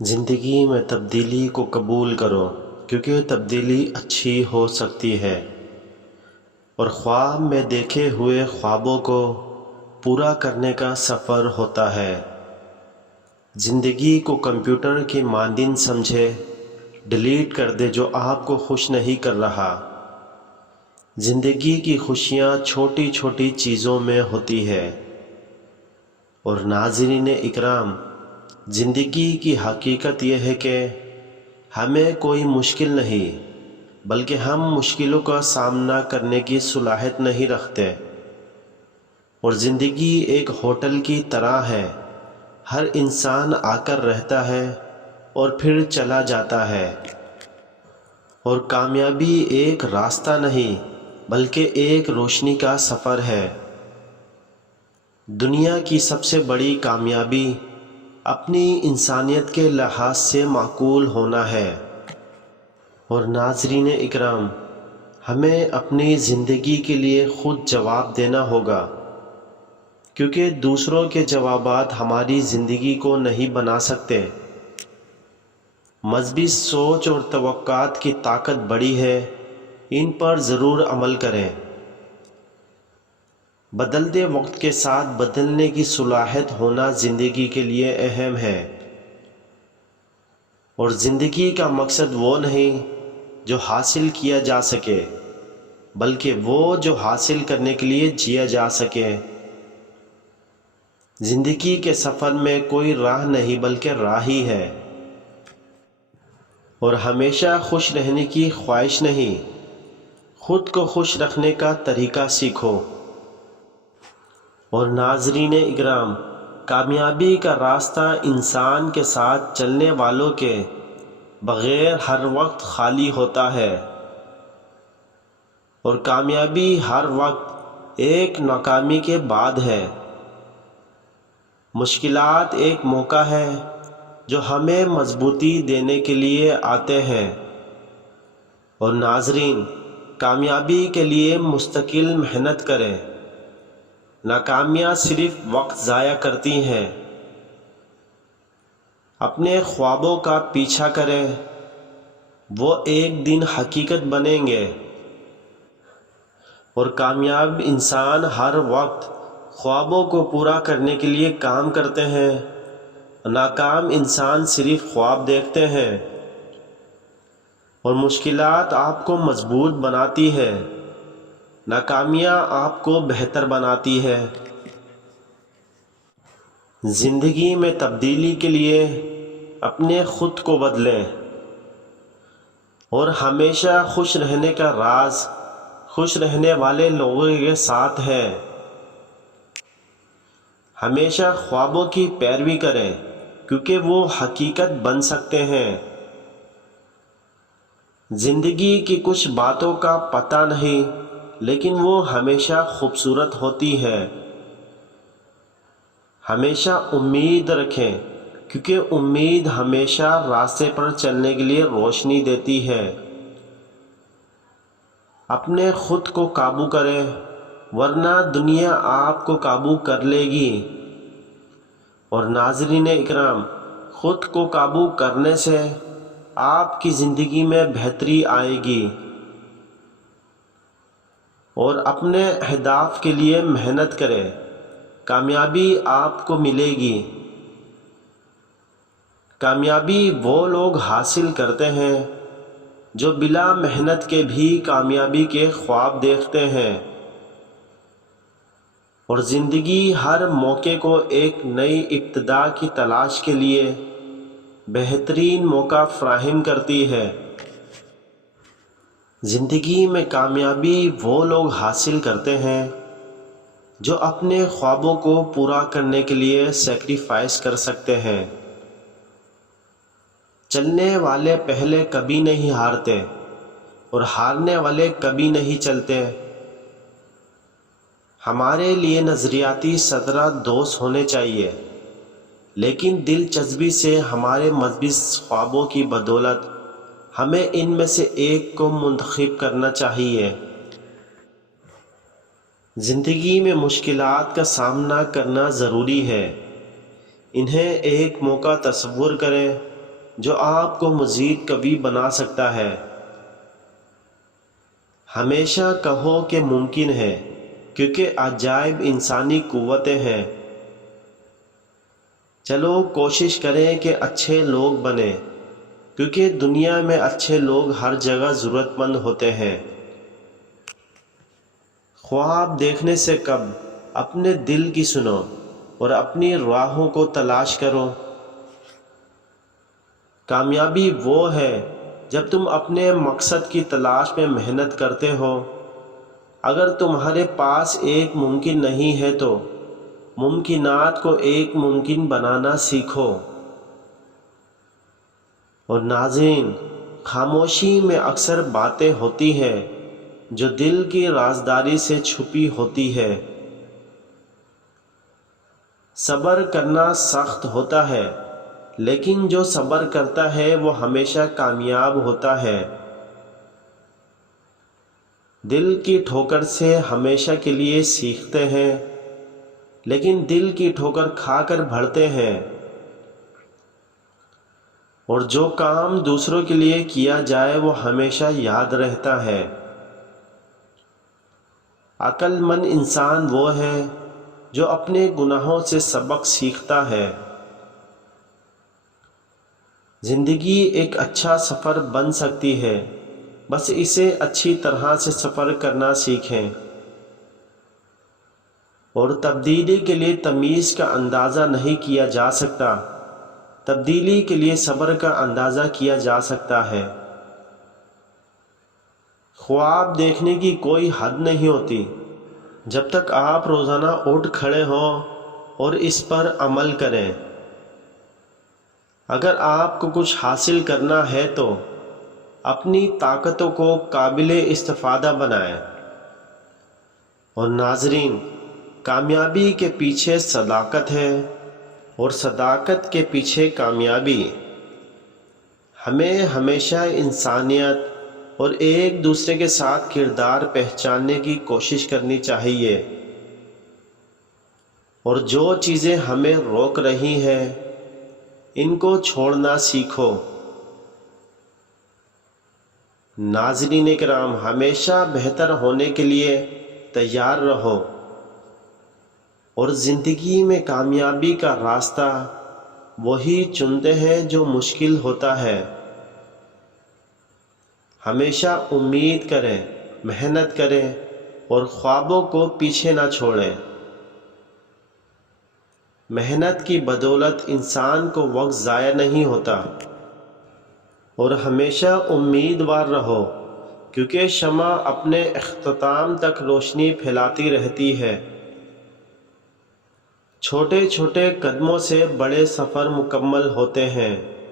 زندگی میں تبدیلی کو قبول کرو، کیونکہ تبدیلی اچھی ہو سکتی ہے اور خواب میں دیکھے ہوئے خوابوں کو پورا کرنے کا سفر ہوتا ہے۔ زندگی کو کمپیوٹر کی مانند سمجھے، ڈیلیٹ کر دے جو آپ کو خوش نہیں کر رہا۔ زندگی کی خوشیاں چھوٹی چھوٹی چیزوں میں ہوتی ہے۔ اور ناظرین اکرام، زندگی کی حقیقت یہ ہے کہ ہمیں کوئی مشکل نہیں، بلکہ ہم مشکلوں کا سامنا کرنے کی صلاحیت نہیں رکھتے۔ اور زندگی ایک ہوٹل کی طرح ہے، ہر انسان آ کر رہتا ہے اور پھر چلا جاتا ہے۔ اور کامیابی ایک راستہ نہیں، بلکہ ایک روشنی کا سفر ہے۔ دنیا کی سب سے بڑی کامیابی اپنی انسانیت کے لحاظ سے معقول ہونا ہے۔ اور ناظرین اکرام، ہمیں اپنی زندگی کے لیے خود جواب دینا ہوگا، کیونکہ دوسروں کے جوابات ہماری زندگی کو نہیں بنا سکتے۔ مثبت سوچ اور توقعات کی طاقت بڑی ہے، ان پر ضرور عمل کریں۔ بدلتے وقت کے ساتھ بدلنے کی صلاحیت ہونا زندگی کے لیے اہم ہے۔ اور زندگی کا مقصد وہ نہیں جو حاصل کیا جا سکے، بلکہ وہ جو حاصل کرنے کے لیے جیا جا سکے۔ زندگی کے سفر میں کوئی راہ نہیں، بلکہ راہ ہی ہے۔ اور ہمیشہ خوش رہنے کی خواہش نہیں، خود کو خوش رکھنے کا طریقہ سیکھو۔ اور ناظرین اکرام، کامیابی کا راستہ انسان کے ساتھ چلنے والوں کے بغیر ہر وقت خالی ہوتا ہے، اور کامیابی ہر وقت ایک ناکامی کے بعد ہے۔ مشکلات ایک موقع ہے جو ہمیں مضبوطی دینے کے لیے آتے ہیں۔ اور ناظرین، کامیابی کے لیے مستقل محنت کریں۔ ناکامیاں صرف وقت ضائع کرتی ہیں۔ اپنے خوابوں کا پیچھا کریں، وہ ایک دن حقیقت بنیں گے۔ اور کامیاب انسان ہر وقت خوابوں کو پورا کرنے کے لیے کام کرتے ہیں، ناکام انسان صرف خواب دیکھتے ہیں۔ اور مشکلات آپ کو مضبوط بناتی ہے، ناکامیاں آپ کو بہتر بناتی ہے۔ زندگی میں تبدیلی کے لیے اپنے خود کو بدلیں، اور ہمیشہ خوش رہنے کا راز خوش رہنے والے لوگوں کے ساتھ ہے۔ ہمیشہ خوابوں کی پیروی کریں، کیونکہ وہ حقیقت بن سکتے ہیں۔ زندگی کی کچھ باتوں کا پتہ نہیں، لیکن وہ ہمیشہ خوبصورت ہوتی ہے۔ ہمیشہ امید رکھیں، کیونکہ امید ہمیشہ راستے پر چلنے کے لیے روشنی دیتی ہے۔ اپنے خود کو قابو کریں، ورنہ دنیا آپ کو قابو کر لے گی۔ اور ناظرین اکرام، خود کو قابو کرنے سے آپ کی زندگی میں بہتری آئے گی، اور اپنے اہداف کے لیے محنت کریں، کامیابی آپ کو ملے گی۔ کامیابی وہ لوگ حاصل کرتے ہیں جو بلا محنت کے بھی کامیابی کے خواب دیکھتے ہیں۔ اور زندگی ہر موقع کو ایک نئی ابتدا کی تلاش کے لیے بہترین موقع فراہم کرتی ہے۔ زندگی میں کامیابی وہ لوگ حاصل کرتے ہیں جو اپنے خوابوں کو پورا کرنے کے لیے سیکریفائس کر سکتے ہیں۔ چلنے والے پہلے کبھی نہیں ہارتے، اور ہارنے والے کبھی نہیں چلتے۔ ہمارے لیے نظریاتی 17 دوست ہونے چاہیے، لیکن دلچسپی سے ہمارے مثبت خوابوں کی بدولت ہمیں ان میں سے ایک کو منتخب کرنا چاہیے۔ زندگی میں مشکلات کا سامنا کرنا ضروری ہے، انہیں ایک موقع تصور کریں جو آپ کو مزید قوی بنا سکتا ہے۔ ہمیشہ کہو کہ ممکن ہے، کیونکہ عجائب انسانی قوتیں ہیں۔ چلو کوشش کریں کہ اچھے لوگ بنیں، کیونکہ دنیا میں اچھے لوگ ہر جگہ ضرورت مند ہوتے ہیں۔ خواب دیکھنے سے قبل اپنے دل کی سنو اور اپنی راہوں کو تلاش کرو۔ کامیابی وہ ہے جب تم اپنے مقصد کی تلاش میں محنت کرتے ہو۔ اگر تمہارے پاس ایک ممکن نہیں ہے تو ممکنات کو ایک ممکن بنانا سیکھو۔ اور ناظرین، خاموشی میں اکثر باتیں ہوتی ہیں جو دل کی رازداری سے چھپی ہوتی ہے۔ صبر کرنا سخت ہوتا ہے، لیکن جو صبر کرتا ہے وہ ہمیشہ کامیاب ہوتا ہے۔ دل کی ٹھوکر سے ہمیشہ کے لیے سیکھتے ہیں، لیکن دل کی ٹھوکر کھا کر بڑھتے ہیں۔ اور جو کام دوسروں کے لیے کیا جائے وہ ہمیشہ یاد رہتا ہے۔ عقل مند انسان وہ ہے جو اپنے گناہوں سے سبق سیکھتا ہے۔ زندگی ایک اچھا سفر بن سکتی ہے، بس اسے اچھی طرح سے سفر کرنا سیکھیں۔ اور تبدیلی کے لیے تمیز کا اندازہ نہیں کیا جا سکتا، تبدیلی کے لیے صبر کا اندازہ کیا جا سکتا ہے۔ خواب دیکھنے کی کوئی حد نہیں ہوتی، جب تک آپ روزانہ اٹھ کھڑے ہوں اور اس پر عمل کریں۔ اگر آپ کو کچھ حاصل کرنا ہے تو اپنی طاقتوں کو قابل استفادہ بنائیں۔ اور ناظرین، کامیابی کے پیچھے صداقت ہے اور صداقت کے پیچھے کامیابی۔ ہمیں ہمیشہ انسانیت اور ایک دوسرے کے ساتھ کردار پہچاننے کی کوشش کرنی چاہیے۔ اور جو چیزیں ہمیں روک رہی ہیں ان کو چھوڑنا سیکھو۔ ناظرین کرام، ہمیشہ بہتر ہونے کے لیے تیار رہو، اور زندگی میں کامیابی کا راستہ وہی چنتے ہیں جو مشکل ہوتا ہے۔ ہمیشہ امید کریں، محنت کریں اور خوابوں کو پیچھے نہ چھوڑیں۔ محنت کی بدولت انسان کو وقت ضائع نہیں ہوتا۔ اور ہمیشہ امیدوار رہو، کیونکہ شمع اپنے اختتام تک روشنی پھیلاتی رہتی ہے۔ چھوٹے چھوٹے قدموں سے بڑے سفر مکمل ہوتے ہیں۔